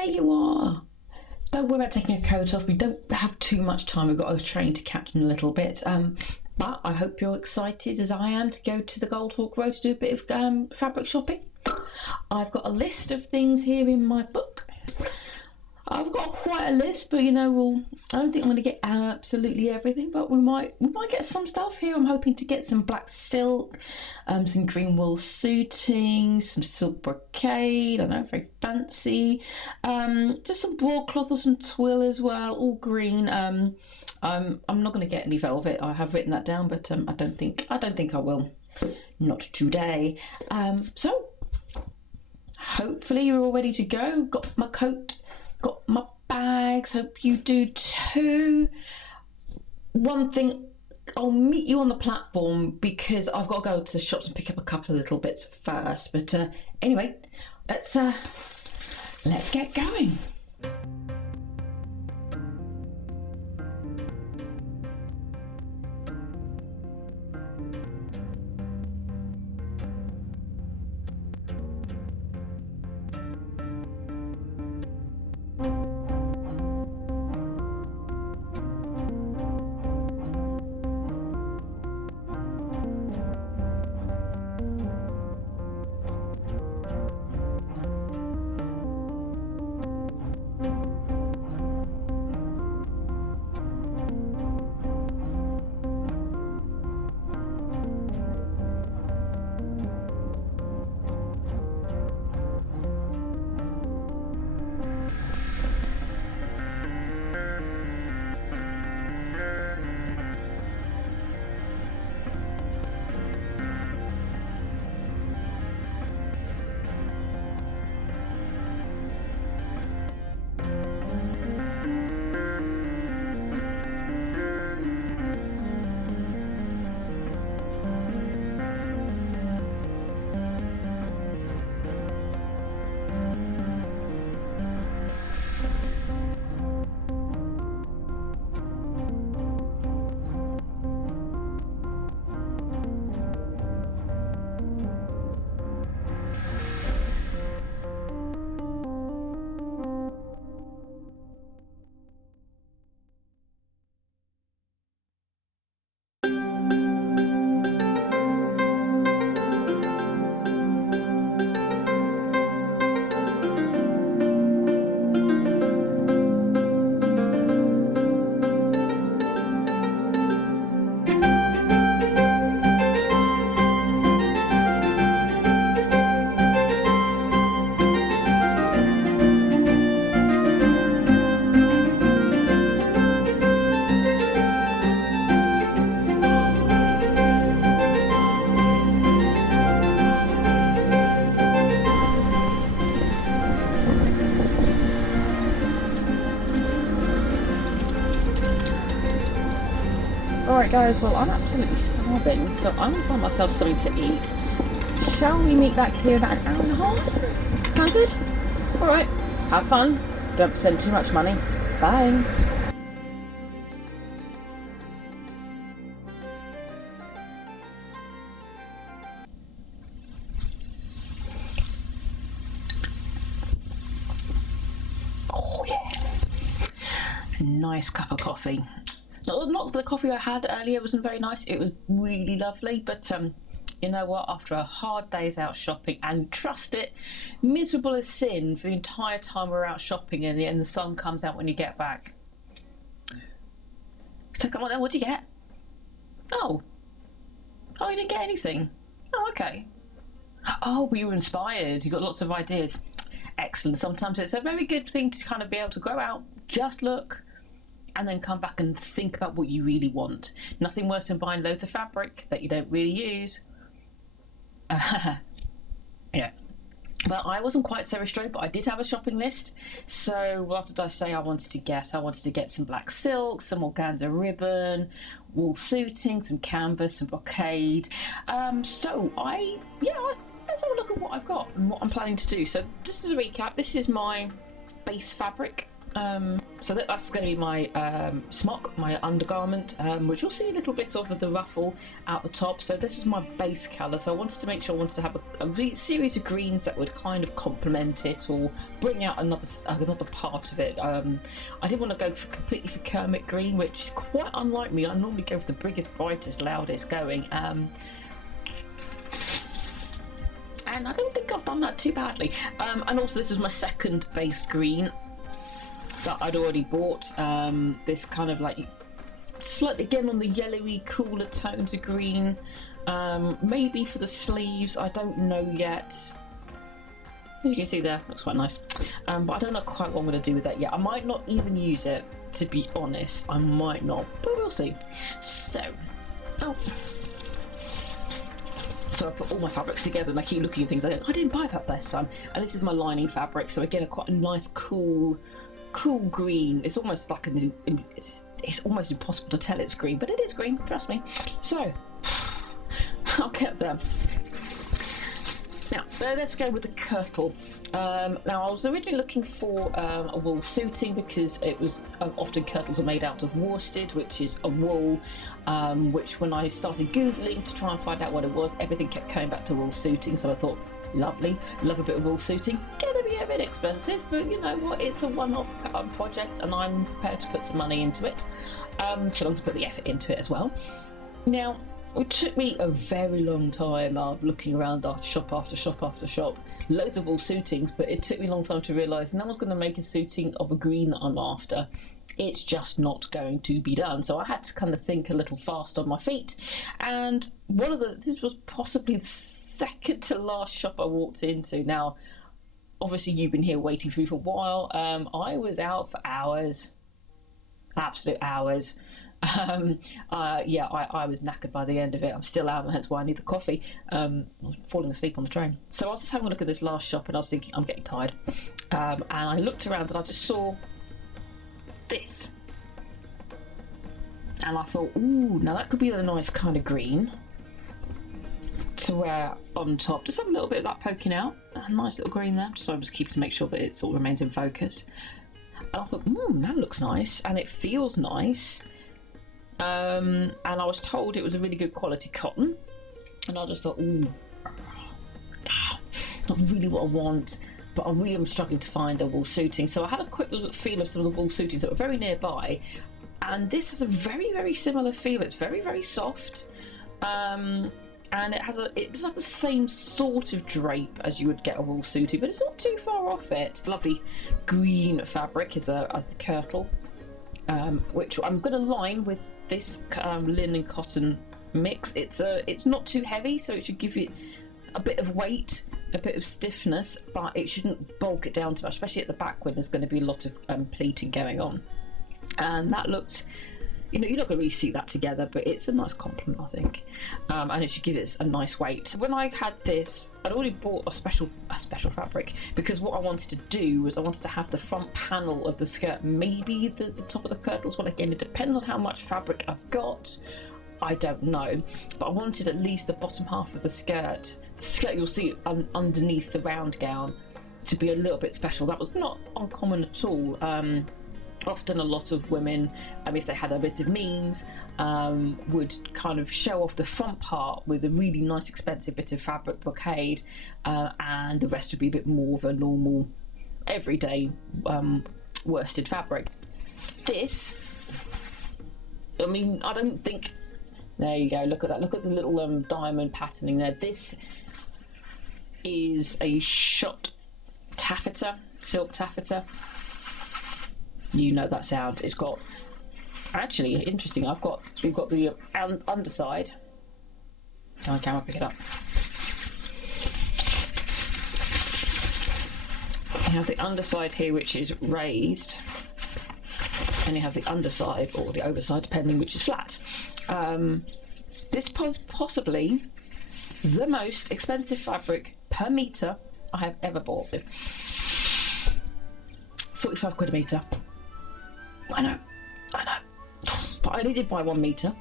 there you are. Don't worry about taking your coat off. We don't have too much time. We've got a train to catch in a little bit. But I hope you're excited as I am to go to the GoldHawk Road to do a bit of fabric shopping. I've got a list of things here in my book. I've got quite a list, but I don't think I'm going to get absolutely everything, but we might get some stuff here. I'm hoping to get some black silk, some green wool suiting, some silk brocade. I know, very fancy. Just some broadcloth or some twill as well, all green. I'm not going to get any velvet. I have written that down, but I don't think I will. Not today. So hopefully you're all ready to go. Got my coat. Got my bags, hope you do too. One thing, I'll meet you on the platform because I've got to go to the shops and pick up a couple of little bits first. But anyway, let's get going. Alright guys, well I'm absolutely starving, so I'm going to find myself something to eat. Shall we meet back here about an hour and a half? Sound good? Alright, have fun. Don't spend too much money. Bye. Oh yeah. Nice cup of coffee. Not the coffee I had earlier wasn't very nice. It was really lovely, but you know what? After a hard day's out shopping, and trust it, miserable as sin for the entire time we're out shopping, and the sun comes out when you get back. So come on then, what'd you get? Oh, you didn't get anything. Oh, okay. Oh, well, you were inspired. You got lots of ideas. Excellent. Sometimes it's a very good thing to kind of be able to go out, just look, and then come back and think about what you really want. Nothing worse than buying loads of fabric that you don't really use. Yeah. But I wasn't quite so restrained, but I did have a shopping list. So what did I say I wanted to get? I wanted to get some black silk, some organza ribbon, wool suiting, some canvas, some brocade. Let's have a look at what I've got and what I'm planning to do. So just as a recap, this is my base fabric. So that's going to be my smock, my undergarment, which you'll see a little bit of the ruffle out the top. So this is my base colour. So I wanted to make sure I wanted to have a series of greens that would kind of complement it or bring out another part of it. I didn't want to go completely for Kermit green, which quite unlike me, I normally go for the biggest, brightest, loudest going. And I don't think I've done that too badly. And also this is my second base green that I'd already bought. This kind of like slightly again on the yellowy, cooler tones of green. Maybe for the sleeves, I don't know yet. As you can see there, looks quite nice. But I don't know quite what I'm going to do with that yet. I might not even use it, to be honest. I might not, but we'll see. So, so I put all my fabrics together and I keep looking at things. I didn't buy that this time. And this is my lining fabric. So again, quite a nice, cool green. It's almost like it's almost impossible to tell it's green, but it is green, trust me. So I'll get them. Now let's go with the kirtle. Now I was originally looking for a wool suiting because it was often kirtles are made out of worsted, which is a wool, which when I started googling to try and find out what it was, everything kept coming back to wool suiting. So I thought, lovely, love a bit of wool suiting. Gonna be a bit expensive, but you know what? It's a one-off project, and I'm prepared to put some money into it. So long to put the effort into it as well. Now, it took me a very long time looking around shop after shop after shop, loads of wool suitings, but it took me a long time to realise no one's going to make a suiting of a green that I'm after. It's just not going to be done. So I had to kind of think a little fast on my feet, and this was possibly the second to last shop I walked into. Now, obviously you've been here waiting for me for a while. I was out for hours, absolute hours. Yeah, I was knackered by the end of it. I'm still out, and hence why I need the coffee. I was falling asleep on the train. So I was just having a look at this last shop, and I was thinking, I'm getting tired. And I looked around, and I just saw this. And I thought, ooh, now that could be a nice kind of green to wear on top. Just have a little bit of that poking out. A nice little green there. So I'm just keeping to make sure that it sort of remains in focus. And I thought, that looks nice, and it feels nice. And I was told it was a really good quality cotton, and I just thought, not really what I want, but I really am struggling to find a wool suiting. So I had a quick feel of some of the wool suitings that were very nearby, and this has a very, very similar feel. It's very, very soft, and it does have the same sort of drape as you would get a wool suiting, but it's not too far off it. Lovely green fabric as the kirtle, which I'm going to line with this linen cotton mix. It's not too heavy, so it should give you a bit of weight, a bit of stiffness, but it shouldn't bulk it down too much, especially at the back when there's going to be a lot of pleating going on. And that looked, you're not going to really see that together, but it's a nice compliment, I think, and it should give it a nice weight. When I had this, I'd already bought a special fabric, because what I wanted to do was I wanted to have the front panel of the skirt, maybe the top of the kirtle as well. Again, it depends on how much fabric I've got. I don't know, but I wanted at least the bottom half of the skirt. The skirt you'll see underneath the round gown to be a little bit special. That was not uncommon at all. Often a lot of women, if they had a bit of means, would kind of show off the front part with a really nice expensive bit of fabric brocade, and the rest would be a bit more of a normal everyday worsted fabric. This, I don't think, there you go, look at that, look at the little diamond patterning there. This is a shot taffeta, silk taffeta. You know that sound. It's got, actually interesting, we've got the underside. Can I camera pick it up? You have the underside here, which is raised, and you have the underside, or the overside depending, which is flat. This was possibly the most expensive fabric per metre I have ever bought. 45 quid a metre. I know, but I only did buy 1 metre,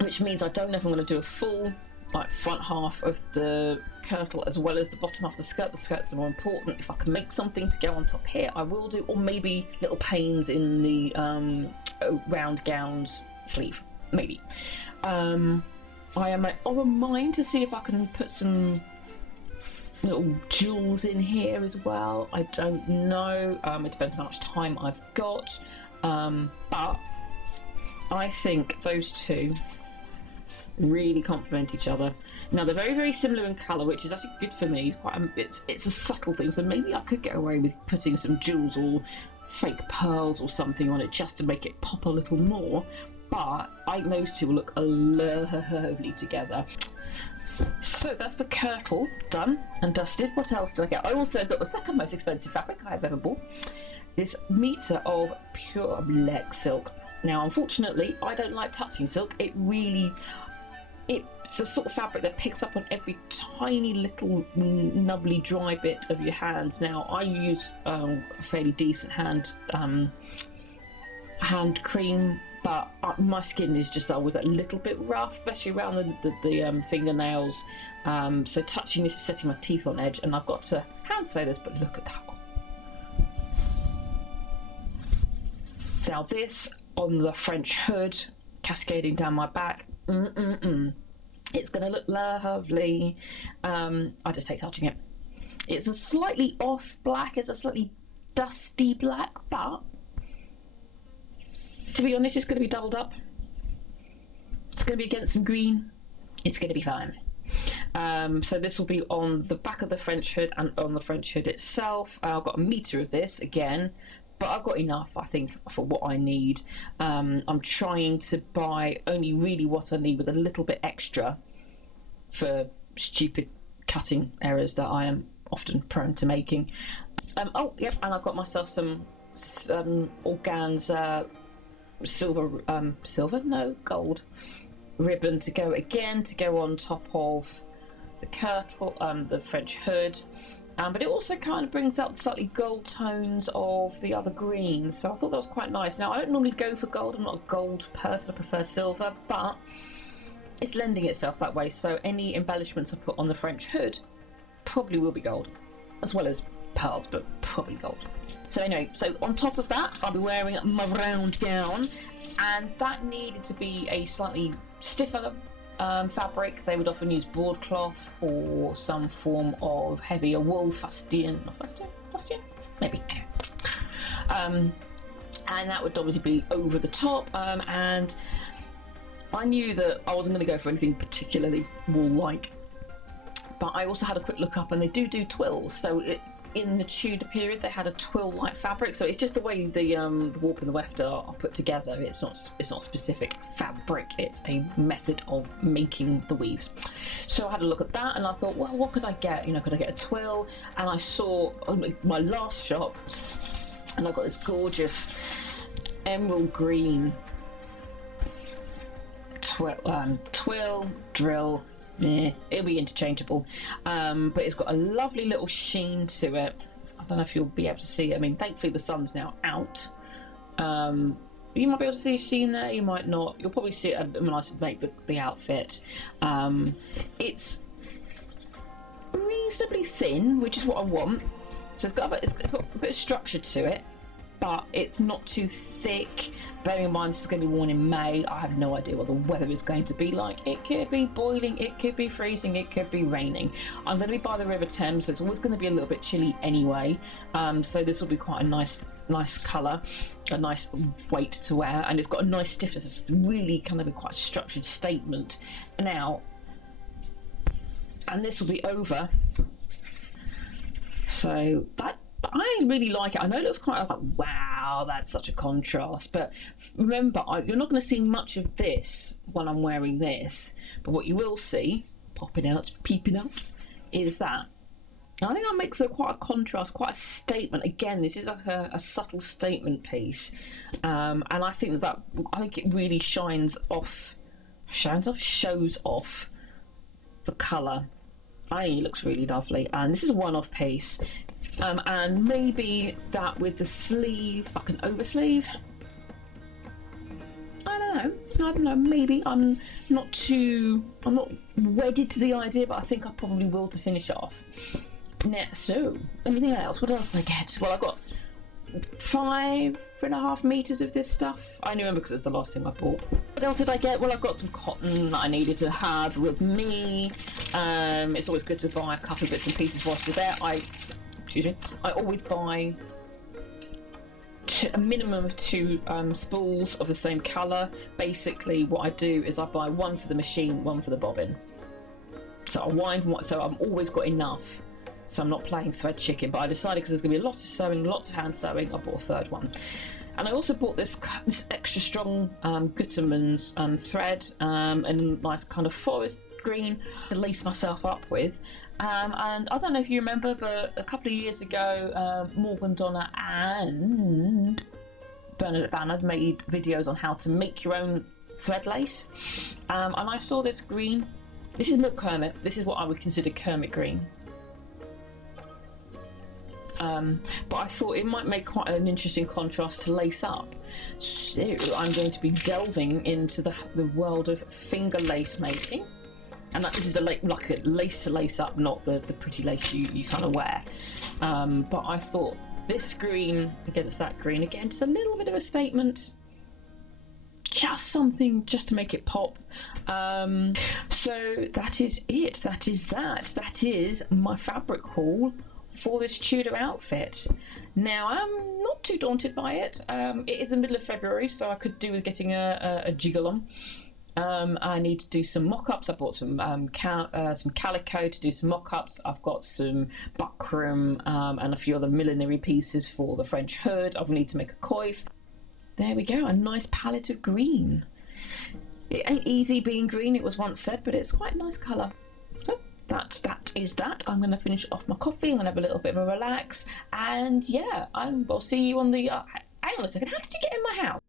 which means I don't know if I'm going to do a full like front half of the kirtle as well as the bottom half of the skirt. The skirts are more important. If I can make something to go on top here, I will do, or maybe little panes in the round gown's sleeve, maybe. I am of a mind to see if I can put some little jewels in here as well. I don't know. It depends how much time I've got. But I think those two really complement each other. Now they're very, very similar in colour, which is actually good for me. It's a subtle thing, so maybe I could get away with putting some jewels or fake pearls or something on it just to make it pop a little more. But I think those two will look lovely together. So that's the kirtle done and dusted. What else did I get? I also got the second most expensive fabric I have ever bought. This metre of pure black silk. Now, unfortunately, I don't like touching silk. It's a sort of fabric that picks up on every tiny little nubbly dry bit of your hands. Now, I use a fairly decent hand cream, but my skin is just always a little bit rough, especially around the fingernails. So touching this is setting my teeth on edge, and I've got to hand say this, but look at that one. Now this on the French hood, cascading down my back. It's going to look lovely. I just hate touching it. It's a slightly off black, it's a slightly dusty black, but to be honest, it's going to be doubled up. It's going to be against some green. It's going to be fine. So this will be on the back of the French hood and on the French hood itself. I've got a metre of this again, but I've got enough, I think, for what I need. I'm trying to buy only really what I need with a little bit extra for stupid cutting errors that I am often prone to making. Oh, yep, and I've got myself some organza gold ribbon to go on top of the kirtle, the French hood. But it also kind of brings out the slightly gold tones of the other greens, so I thought that was quite nice. Now, I don't normally go for gold, I'm not a gold person, I prefer silver, but it's lending itself that way, so any embellishments I put on the French hood probably will be gold, as well as pearls, but probably gold. So anyway, so on top of that, I'll be wearing my round gown, and that needed to be a slightly stiffer fabric. They would often use broadcloth or some form of heavier wool, fustian, maybe. And that would obviously be over the top. And I knew that I wasn't going to go for anything particularly wool-like, but I also had a quick look up, and they do twills. So in the Tudor period, they had a twill-like fabric, so it's just the way the warp and the weft are put together. It's not specific fabric, it's a method of making the weaves. So I had a look at that, and I thought, well, what could I get? You know, could I get a twill? And I saw my last shop, and I got this gorgeous emerald green twill drill. Yeah, it'll be interchangeable, but it's got a lovely little sheen to it. I don't know if you'll be able to see it. I mean, thankfully the sun's now out. You might be able to see a sheen there, you might not. You'll probably see it when I make the outfit. It's reasonably thin, which is what I want. So it's got a bit of structure to it, but it's not too thick. Bearing in mind this is going to be worn in May, I have no idea what the weather is going to be like. It could be boiling, it could be freezing, it could be raining. I'm going to be by the River Thames, so it's always going to be a little bit chilly anyway. So this will be quite a nice colour, a nice weight to wear, and it's got a nice stiffness. It's really kind of a quite structured statement. Now, and this will be over. So that, I really like it. I know it looks quite like, wow, that's such a contrast. But remember, you're not going to see much of this when I'm wearing this. But what you will see, peeping out, is that. I think that makes it quite a contrast, quite a statement. Again, this is like a subtle statement piece. And I think it really shows off the colour. I think it looks really lovely. And this is a one-off piece. And maybe that with the sleeve, like an oversleeve. I don't don't know, maybe I'm not wedded to the idea, but I think I probably will to finish it off. Now, so, anything else? What else did I get? Well, I got 5.5 meters of this stuff. I only remember because it's the last thing I bought. What else did I get? Well, I've got some cotton that I needed to have with me. It's always good to buy a couple of bits and pieces whilst you're there. I always buy a minimum of 2 spools of the same colour. Basically, what I do is I buy one for the machine, one for the bobbin. So I wind one, so I've always got enough. So I'm not playing thread chicken, but I decided because there's going to be a lot of sewing, lots of hand sewing, I bought a third one. And I also bought this extra strong Gutermann's thread and a nice kind of forest green to lace myself up with. And I don't know if you remember, but a couple of years ago, Morgan Donna and Bernadette Bannard made videos on how to make your own thread lace. And I saw this green. This is more Kermit. This is what I would consider Kermit green. But I thought it might make quite an interesting contrast to lace up. So I'm going to be delving into the world of finger lace making. And this is like a lace to lace up, not the pretty lace you kind of wear. But I thought this green against that green, again, just a little bit of a statement. Just something just to make it pop. So that is it. That is my fabric haul for this Tudor outfit. Now, I'm not too daunted by it. It is the middle of February, so I could do with getting a jiggle on. I need to do some mock-ups. I bought some calico to do some mock-ups. I've got some buckram and a few other millinery pieces for the French hood. I need to make a coif. There we go, a nice palette of green. It ain't easy being green, it was once said, but it's quite a nice colour. So that is that. I'm going to finish off my coffee. I'm going to have a little bit of a relax, and yeah, I'll see you on the. Hang on a second. How did you get in my house?